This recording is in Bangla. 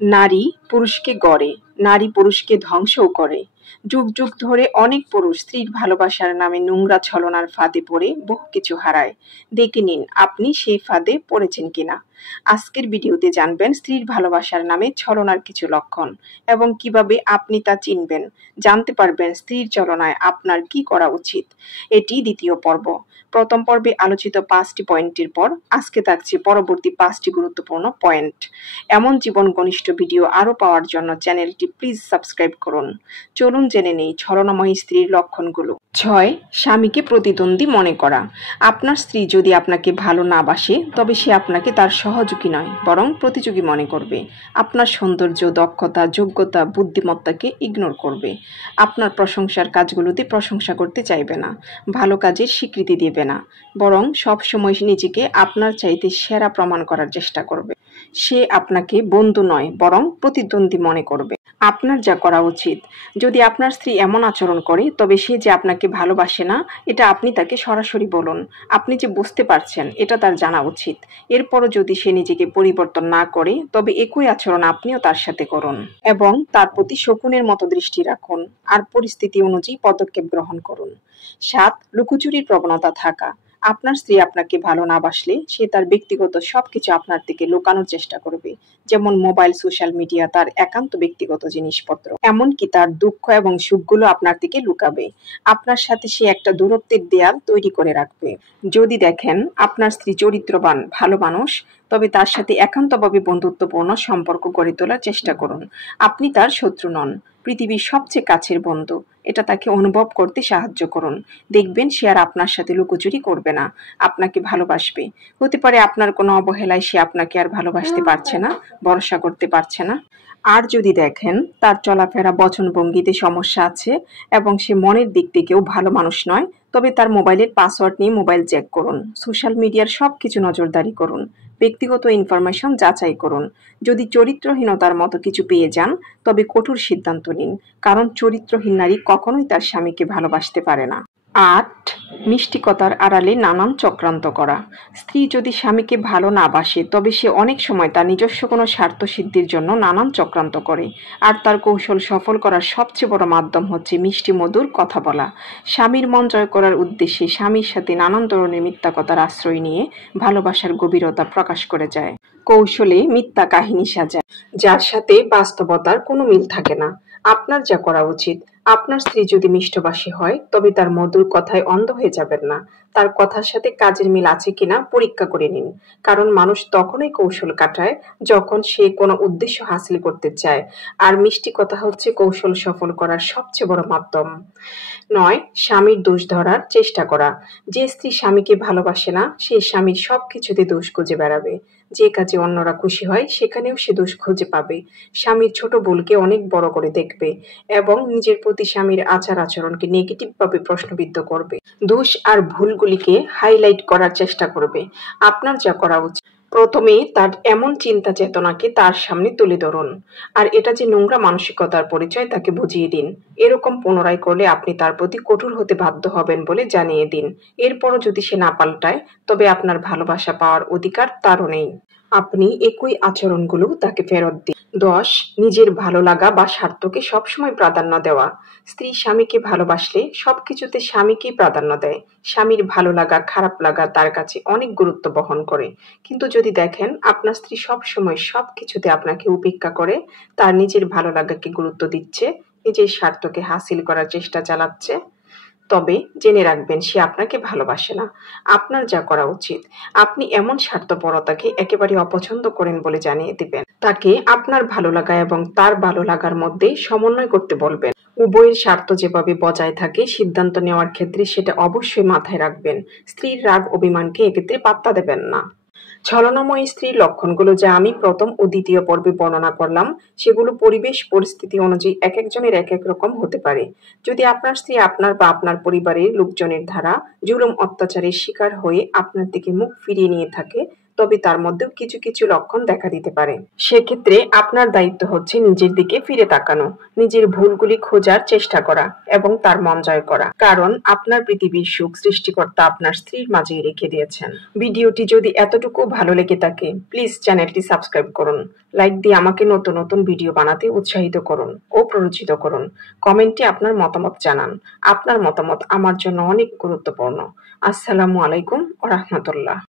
নারী পুরুষকে গড়ে, নারী পুরুষকে ধ্বংসও করে। যুগ যুগ ধরে অনেক পুরুষ স্ত্রীর ভালোবাসার নামে নোংরা ছলনার ফাঁদে পড়ে বহু কিছু হারায়। দেখে নিন আপনি সেই ফাঁদে পড়েছেন কিনা। আজকের ভিডিওতে জানবেন স্ত্রীর ভালোবাসার নামে ছলনার কিছু লক্ষণ এবং কিভাবে আপনি তা চিনবেন। জানতে পারবেন স্ত্রীর ছলনায় আপনার কি করা উচিত। এটি দ্বিতীয় পর্ব। প্রথম পর্বে আলোচিত 5টি পয়েন্টের পর আজকে থাকছে পরবর্তী 5টি গুরুত্বপূর্ণ পয়েন্ট। এমন জীবন ঘনিষ্ঠ ভিডিও আরও পাওয়ার জন্য চ্যানেলটি প্লিজ সাবস্ক্রাইব করুন। চলুন জেনে নেই ছলনাময়ী স্ত্রীর লক্ষণগুলো। 6. স্বামীকে প্রতিদ্বন্দ্বী মনে করা। আপনার স্ত্রী যদি আপনাকে ভালো না বাসে তবে সে আপনাকে তার সহযোগী নয় বরং প্রতিযোগী মনে করবে। আপনার সৌন্দর্য, দক্ষতা, যোগ্যতা, বুদ্ধিমত্তাকে ইগনোর করবে। আপনার প্রশংসার কাজগুলোতে প্রশংসা করতে চাইবে না, ভালো কাজের স্বীকৃতি দেবে না, বরং সবসময় নিজেকে আপনার চাইতে সেরা প্রমাণ করার চেষ্টা করবে। সে আপনাকে বন্ধু নয় বরং প্রতিদ্বন্দ্বী মনে করবে। আপনার যা করা উচিত, যদি আপনার স্ত্রী এমন আচরণ করে তবে সে যে আপনাকে ভালোবাসে না এটা আপনি তাকে সরাসরি বলুন। আপনি যে বুঝতে পারছেন এটা তার জানা উচিত। এরপরও যদি সে নিজেকে পরিবর্তন না করে তবে একই আচরণ আপনিও তার সাথে করুন এবং তার প্রতি শকুনের মতো দৃষ্টি রাখুন আর পরিস্থিতি অনুযায়ী পদক্ষেপ গ্রহণ করুন। 7. লুকোচুরির প্রবণতা থাকা। আপনার স্ত্রী আপনাকে ভালো না বাসলে সে তার ব্যক্তিগত সবকিছু আপনার থেকে লুকানোর চেষ্টা করবে, যেমন মোবাইল, সোশ্যাল মিডিয়া, তার একান্ত ব্যক্তিগত জিনিসপত্র। এমনকি তার দুঃখ এবং সুখগুলো আপনার থেকে লুকাবে। আপনার সাথে সে একটা দূরত্বের দেয়াল তৈরি করে রাখবে। যদি দেখেন আপনার স্ত্রী চরিত্রবান, ভালো মানুষ, তবে তার সাথে একান্তভাবে বন্ধুত্বপূর্ণ সম্পর্ক গড়ে তোলার চেষ্টা করুন। আপনি তার শত্রু নন, পৃথিবীর সবচেয়ে কাছের বন্ধু। এটা তাকে অনুভব করতে সাহায্য করুন। দেখবেন সে আর আপনার সাথে লুকোচুরি করবে না, আপনাকে ভালোবাসবে। হতে পারে আপনার কোনো অবহেলায় সে আপনাকে আর ভালোবাসতে পারছে না, ভরসা করতে পারছে না। আর যদি দেখেন তার চলাফেরা, বচনভঙ্গিতে সমস্যা আছে এবং সে মনের দিক থেকেও ভালো মানুষ নয়, তবে তার মোবাইলের পাসওয়ার্ড নিয়ে মোবাইল চেক করুন, সোশ্যাল মিডিয়ার সবকিছু নজরদারি করুন, ব্যক্তিগত ইনফরমেশন যাচাই করুন। যদি চরিত্রহীনতার মতো কিছু পেয়ে যান তবে কঠোর সিদ্ধান্ত নিন, কারণ চরিত্রহীন নারী কখনোই তার স্বামীকে ভালোবাসতে পারে না। 8. মিষ্টিকতার আড়ালে নানান চক্রান্ত করা। স্ত্রী যদি স্বামীকে ভালো না বাসে তবে সে অনেক সময় তার নিজস্ব কোনো স্বার্থ সিদ্ধির জন্য নানান চক্রান্ত করে, আর তার কৌশল সফল করার সবচেয়ে বড় মাধ্যম হচ্ছে মিষ্টি মধুর কথা বলা। স্বামীর মন জয় করার উদ্দেশ্যে স্বামীর সাথে নানান ধরনের মিথ্যা কথার আশ্রয় নিয়ে ভালোবাসার গভীরতা প্রকাশ করে যায়। কৌশলে মিথ্যা কাহিনী সাজায় যার সাথে বাস্তবতার কোনো মিল থাকে না। আপনার যা করা উচিত, আপনার স্ত্রী যদি মিষ্টভাষী হয় তবে তার মধুর কথায় অন্ধ হয়ে যাবেন না। তার কথার সাথে কাজের মিল আছে কিনা পরীক্ষা করে নিন, কারণ মানুষ তখনই কৌশল কাটায় যখন সে কোনো উদ্দেশ্য হাসিল করতে চায়, আর মিষ্টি কথা হচ্ছে কৌশল সফল করার সবচেয়ে বড় মাধ্যম। 9. স্বামীর দোষ ধরার চেষ্টা করা। যে স্ত্রী স্বামীকে ভালোবাসে না সে স্বামীর সবকিছুতে দোষ খুঁজে বেড়াবে। যে কাজে অন্যরা খুশি হয় সেখানেও সে দোষ খুঁজে পাবে। স্বামীর ছোট ভুলকে অনেক বড় করে দেখবে এবং নিজের প্রতি স্বামীর আচার আচরণকে নেগেটিভ ভাবে প্রশ্নবিদ্ধ করবে। দোষ আর ভুলগুলিকে হাইলাইট করার চেষ্টা করবে। আপনার যা করা উচিত, প্রথমে তার এমন চিন্তা চেতনাকে তার সামনে তুলে ধরুন, আর এটা যে নোংরা মানসিকতার পরিচয় তাকে বুঝিয়ে দিন। এরকম পুনরায় করলে আপনি তার প্রতি কঠোর হতে বাধ্য হবেন বলে জানিয়ে দিন। এরপরও যদি সে না পাল্টায় তবে আপনার ভালোবাসা পাওয়ার অধিকার তারও নেই। আপনি একই আচরণগুলো তাকে ফেরত দিন। 10. নিজের ভালো লাগা বা স্বার্থকে সবসময় প্রাধান্য দেওয়া। স্ত্রী স্বামীকে ভালোবাসলে সবকিছুতে স্বামীকেই প্রাধান্য দেয়। স্বামীর ভালো লাগা, খারাপ লাগা তার কাছে অনেক গুরুত্ব বহন করে। কিন্তু যদি দেখেন আপনার স্ত্রী সবসময় সবকিছুতে আপনাকে উপেক্ষা করে, তার নিজের ভালো লাগাকে গুরুত্ব দিচ্ছে, নিজের স্বার্থকে হাসিল করার চেষ্টা চালাচ্ছে, তবে জেনে রাখবেন সে আপনাকে ভালোবাসে না। আপনার যা করা উচিত, আপনি এমন স্বার্থপরতাকে একেবারে অপছন্দ করেন বলে জানিয়ে দিবেন। তাকে আপনার ভালো লাগা এবং তার ভালো লাগার মধ্যে সমন্বয় করতে বলবেন। উভয়ের স্বার্থ যেভাবে বজায় থাকে সিদ্ধান্ত নেওয়ার ক্ষেত্রে সেটা অবশ্যই মাথায় রাখবেন। স্ত্রীর রাগ অভিমানকে এক্ষেত্রে পাত্তা দেবেন না। ছলনাময়ী স্ত্রীর লক্ষণগুলো যা আমি প্রথম ও দ্বিতীয় পর্বে বর্ণনা করলাম সেগুলো পরিবেশ পরিস্থিতি অনুযায়ী এক একজনের এক এক রকম হতে পারে। যদি আপনার স্ত্রী আপনার বা আপনার পরিবারের লোকজনের দ্বারা জুলুম অত্যাচারের শিকার হয়ে আপনার দিকে মুখ ফিরিয়ে নিয়ে থাকে তবে তার মধ্যেও কিছু কিছু লক্ষণ দেখা দিতে পারে। সেক্ষেত্রে আপনার দায়িত্ব হচ্ছে নিজের দিকে ফিরে তাকানো, নিজের ভুলগুলি খোঁজার চেষ্টা করা এবং তার মন জয় করা। কারণ আপনার পৃথিবীর সুখ সৃষ্টিকর্তা আপনার স্ত্রীর মাঝেই রেখে দিয়েছেন। ভিডিওটি যদি এতটুকু ভালো লেগে থাকে প্লিজ চ্যানেলটি সাবস্ক্রাইব করুন, লাইক দিয়ে আমাকে নতুন নতুন ভিডিও বানাতে উৎসাহিত করুন ও প্ররোচিত করুন। কমেন্টে আপনার মতামত জানান। আপনার মতামত আমার জন্য অনেক গুরুত্বপূর্ণ। আসসালামু আলাইকুম ওয়া রাহমাতুল্লাহ।